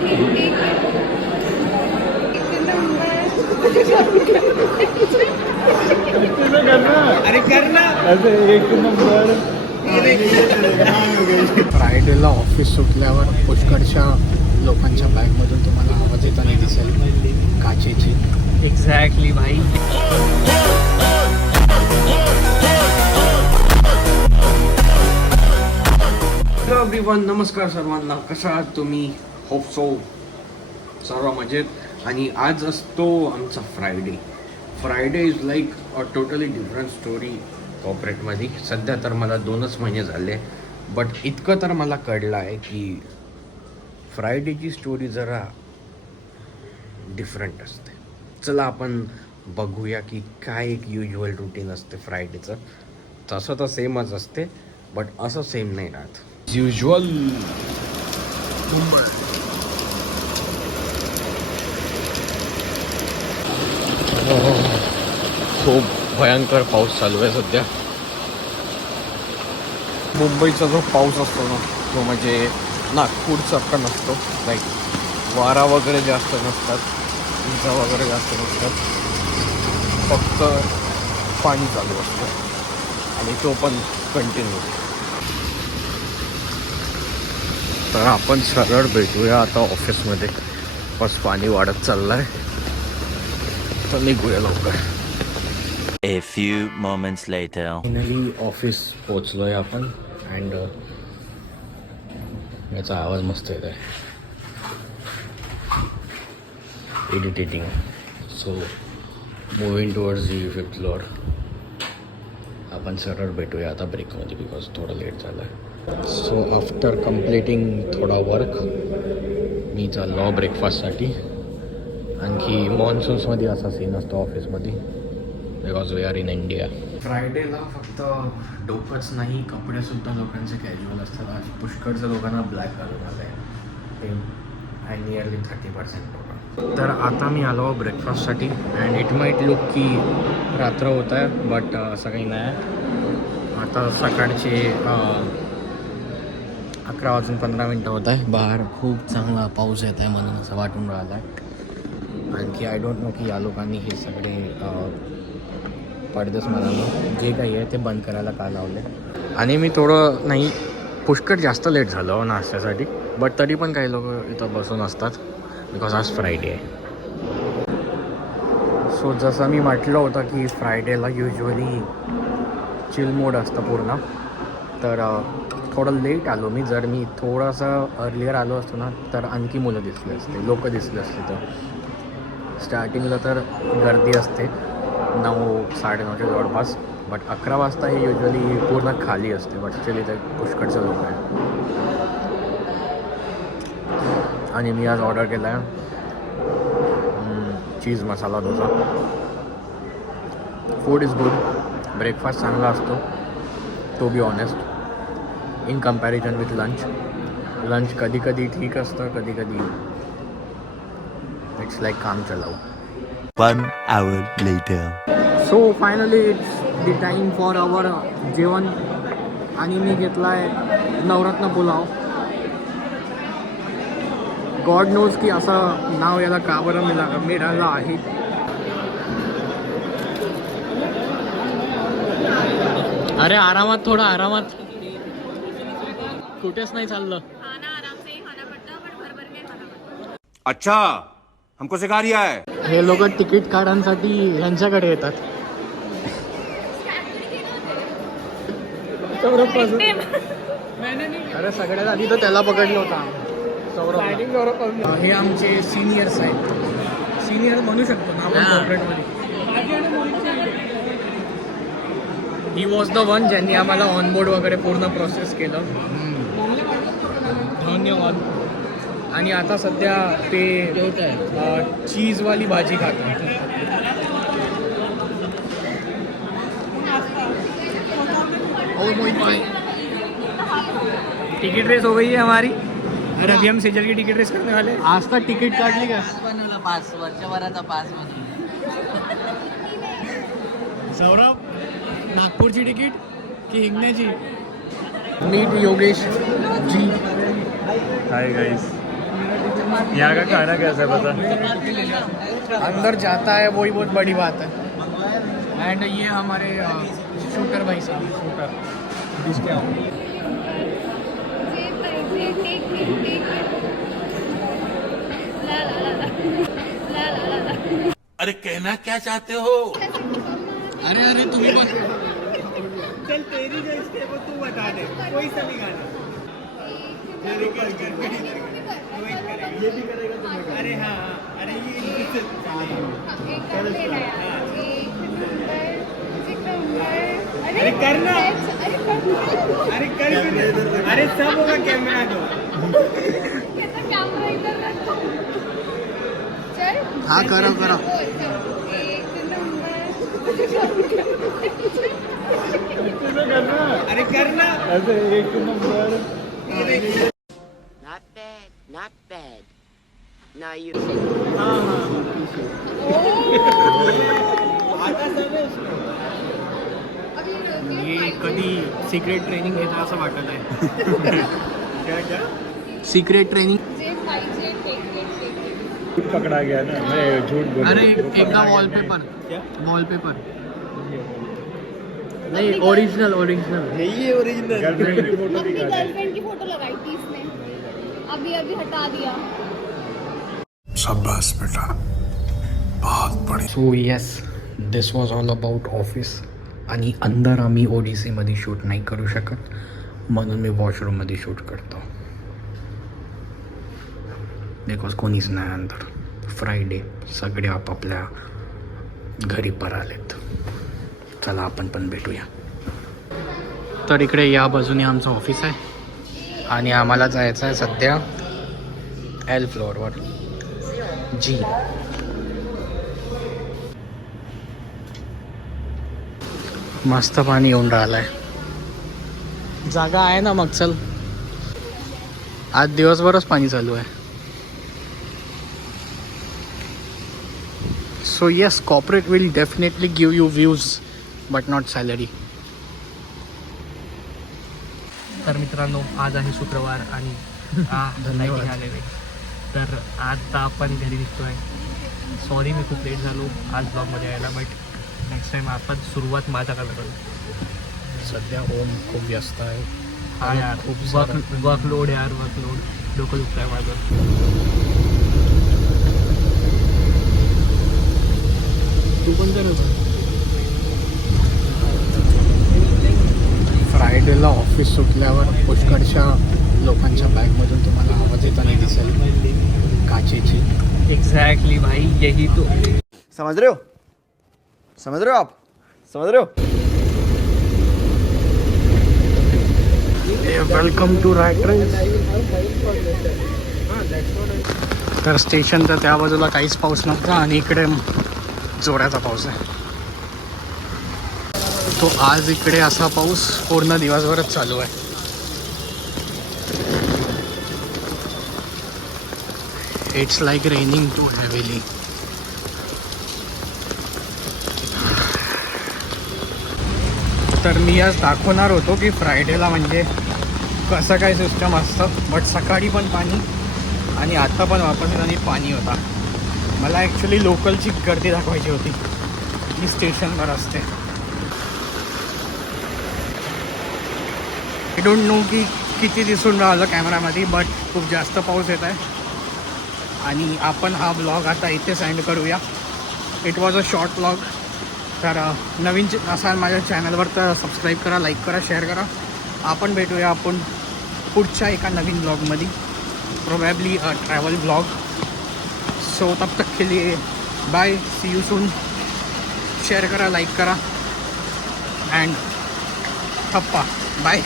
अरे करना एक नंबर. फ्रायडेला ऑफिस सुटल्यावर पुष्कळच्या लोकांच्या बॅगमधून तुम्हाला आवाज येताना दिसेल काचेची. एक्झॅक्टली भाई. हॅलो एव्हरीवन, नमस्कार सर्वांना. कशा आहात तुम्ही? होप सो सर्व मजेत. आणि आज असतो आमचा Friday. Friday is like a totally different story कॉर्पोरेटमध्ये. सध्या तर मला 2च महिने झाले, बट इतकं तर मला कळलं आहे की फ्रायडेची स्टोरी जरा डिफरंट असते. चला आपण बघूया की काय एक युज्युअल रुटीन असते फ्रायडेचं. तसं तर सेमच असते, बट असं सेम नाही राहत युज्युअल. मुंबई खूप भयंकर पाऊस चालू आहे सध्या. मुंबईचा जो पाऊस असतो ना, तो म्हणजे नागपूरसारखा नसतो. लाईक वारा वगैरे जास्त नसतात, विजा वगैरे जास्त नसतात, फक्त पाणी चालू असतं आणि तो पण कंटिन्यू. तर आपण सरळ भेटूया आता ऑफिसमध्ये. बस पाणी वाढत चाललं आहे, तर निघूया लवकर. A few moments later. Finally office पोचलोय आपण. अँड याचा आवाज मस्त येत आहे. Irritating. So moving towards the 5th floor. आपण सरळ भेटूया आता ब्रेकमध्ये, बिकॉज थोडं लेट झालं आहे. सो आफ्टर कम्प्लिटिंग थोडा वर्क, मी चाललो ब्रेकफास्टसाठी. आणखी मॉन्सून्समध्ये असा सीन असतो ऑफिसमध्ये, because we are in India. फ्रायडेला फक्त डोकंच नाही, कपडेसुद्धा लोकांचे कॅज्युअल असतात. आज पुष्कळच्या लोकांना ब्लॅक घालून आलं आहे, आणि नियरली 30% लोक. तर आता मी आलो ब्रेकफास्टसाठी. अँड इट माईट लुक की रात्र होत आहे, बट असं काही नाही आहे. आता सकाळचे 11:15 होत आहे. बाहेर खूप चांगला पाऊस येत आहे, म्हणून असं वाटून राहिलं आहे. आणखी आय डोंट नो की या लोकांनी हे सगळे पडदेच म्हणालो जे काही आहे ते बंद करायला का लावले. आणि मी थोडं नाही, पुष्कळ जास्त लेट झालो नाश्त्यासाठी, बट तरी पण काही लोक इथं बसून असतात, बिकॉज आज फ्रायडे आहे. सो जसं मी म्हटलं होतं की फ्रायडेला युज्युअली चिल मोड असतं पूर्ण, तर थोडं लेट आलो मी. जर मी थोडंसं अर्लियर आलो असतो ना, तर आणखी मुलं दिसले असते, लोक दिसले असते. तर स्टार्टिंगला तर गर्दी असते 9-9:30च्या जवळपास, बट 11 वाजता हे युज्युअली पूर्ण खाली असते. बट स्टिल इथे पुष्कळचं लोक आहे. आणि मी आज ऑर्डर केला आहे cheese masala dosa. Food is good, breakfast चांगला असतो to be honest, in comparison with lunch. Lunch कधी कधी ठीक असतं, कधी कधी इट्स लाईक काम चलाव. 1 hour later. So finally it's the time for our जेवण. आणि मी घेतला आहे नवरत्न पुलाव. गॉड नोज की असं नाव याला का बरं मिळालं आहे. अरे आरामात, थोडं आरामात, कुठेच नाही चाललं. अच्छा, हमको सिखा रिया है. हे लोक तिकीट काढण्यासाठी यांच्याकडे येतात. अरे सगळ्यात आधी तर त्याला पकडलं होता सौरभ. हे आमचे सिनियर्स आहेत, सिनियर म्हणू शकतो ना आपण कॉर्पोरेटमध्ये. ही वॉज द वन ज्यांनी आम्हाला ऑनबोर्ड वगैरे पूर्ण प्रोसेस केलं. धन्यवाद. आणि आता सध्या ते चीजवाली भाजी खातात. टिकट रेस हो गई है हमारी. अरे अभी हम सेजल की टिकट रेस करने वाले. आज तक टिकट काढली का? पास वर्षभराचा पास म्हणून. सौरभ, नागपूरची तिकीट की हिंगण्याची? Meet Yogesh ji. Hi guys. यहाँ का खाना कैसा है पता? अंदर जाता है वही बहुत बड़ी बात है। एंड ये हमारे शूटर भाई साहब, शूटर अरे कहना क्या चाहते हो? अरे अरे तुम्ही पण चल तेरी जो स्टेप है तू बता दे, कोई सा भी गाना। अरे कर कर कर वही करेगा, ये भी करेगा तुम्हें। अरे हाँ अरे ये अरे करना, अरे कर, अरे सब होगा कैमरा दो। हाँ करो करो। अरे करना ऐसे एक number. Not bad, not bad. Now you. ये कधी सिक्रेट ट्रेनिंग घेतलं असं वाटत आहे। क्या क्या सिक्रेट ट्रेनिंग। पकड़ा गया ना, मैं झूठ बोल। अरे एकदा वॉलपेपर, क्या वॉलपेपर नहीं, ओरिजिनल ओरिजिनल यही ओरिजिनल गर्लफ्रेंड की फोटो अपनी दिखा दे। गर्लफ्रेंड की फोटो लगाई थी इसने, अभी अभी हटा दिया। शाबाश बेटा, बहुत बड़ी। So yes, this was all about office. आणि अंदर आम्ही ओडिसीमध्ये शूट नाही करू शकत, म्हणून मी वॉशरूममध्ये शूट करतो. बिकॉज कोणीच नाही अंदर. फ्रायडे, सगळे आपापल्या घरी परत. चला आपण पण भेटूया. तर इकडे या बाजूने आमचं ऑफिस आहे आणि आम्हाला जायचं आहे सध्या एल फ्लोअरवर. जी मस्त पाणी येऊन राहिलंय. जागा आहे ना, मग चल. आज दिवसभरच पाणी चालू आहे. So yes, corporate will definitely give you views but not salary. तर मित्रांनो, आज आहे शुक्रवार आणि धन्यवाद. आलेले. तर आता आपण घरी निघतोय. सॉरी मी खूप लेट झालो आज ब्लॉगमध्ये यायला, बट नेक्स्ट टाईम आपण सुरुवात माझ्याकडे करू. सध्या होम खूप व्यस्त आहे. हा यार, खूप वर्कलोड यार, वर्कलोड. डोकं दुखतं आहे माझं. तू पण करत फ्रायडेला ऑफिस सुटल्यावर पुष्कळशा लोकांच्या बॅगमधून तुम्हाला आवाज येताना दिसेल, काचेची. एग्जैक्टली भाई, यही तो. समझ रहे हो, समझ रहे हो आप, समझ रहे हो. Welcome to Raitress. तर स्टेशनच्या त्या बाजूला काहीच पाऊस नव्हता आणि इकडे जोराचा पाऊस आहे. तो आज इकडे असा पाऊस पूर्ण दिवसभरच चालू आहे. It's like raining too heavily. तर मी आज दाखवणार होतो की फ्रायडेला म्हणजे कसं काय सिस्टम असतं, बट सकाळी पण पाणी आणि आता पण वापस आणि पाणी होता. मला ॲक्च्युली लोकलची गर्दी दाखवायची होती जी स्टेशनवर असते. आय डोंट नो की किती दिसून राहिलं कॅमेरामध्ये, बट खूप जास्त पाऊस येत आहे आणि आपण हा ब्लॉग आता इथेच एंड करूया. It was a short blog. तर नवीन असाल माझ्या चॅनलवर तर सबस्क्राईब करा, लाईक करा, शेअर करा. आपण भेटूया आपण पुढच्या एका नवीन ब्लॉगमध्ये, probably a travel blog. So तब तक के लिए bye, see you soon. Share करा, लाईक करा अँड थप्पा. बाय.